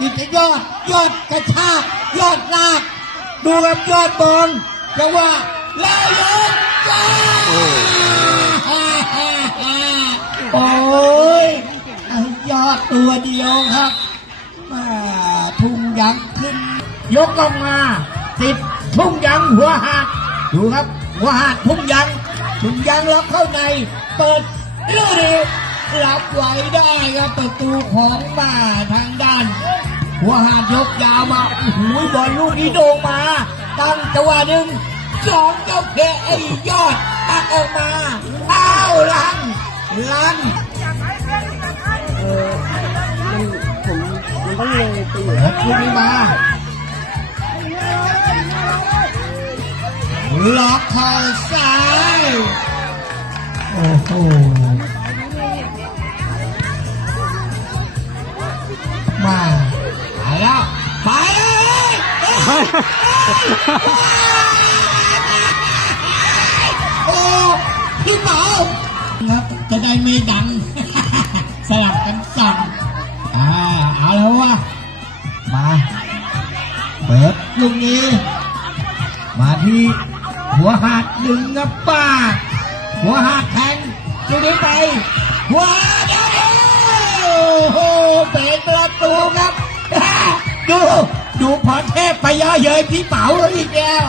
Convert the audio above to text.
กิจยอดยอดกระชากยอดลาก ดูครับยอดบอลจังหวะแล้วยกจ้าโอ้ยยอดตัวเดียวครับมาทุ่งยังขึ้น ยกออกมาติดทุ่งยังหัวหาดดูครับหัวหาดทุ่งยังทุ่งยังล็อกเข้าใน เปิดลูกนี้รับไว้ได้ครับประตูของมาทางด้าน หัวหาดยกยาวมาโอ้โหบอลลูกนี้โด่งมา ตั้งจังหวะหนึ่งสองเจ้าเพไอ้ยอดตักออกมาอ้าวลันลันเออมันผมมันต้องเลยไปอยู่ครับลูกนี้มาล็อกคอซ้ายโอ้โหมา โอ้พี่เป๋าครับจะได้ไม่ดัง สลับกันสั่งอ่าเอาแล้ววะมาเปิดลูกนี้ มาที่หัวหาดหนึ่งครับป้า หัวหาดแทงลูกนี้ไปหัวเดียวเดียวโอ้โหเป็นประตูครับดู ดูพรเทพไปเยอะเย้ยพี่เป๋าอีกแล้ว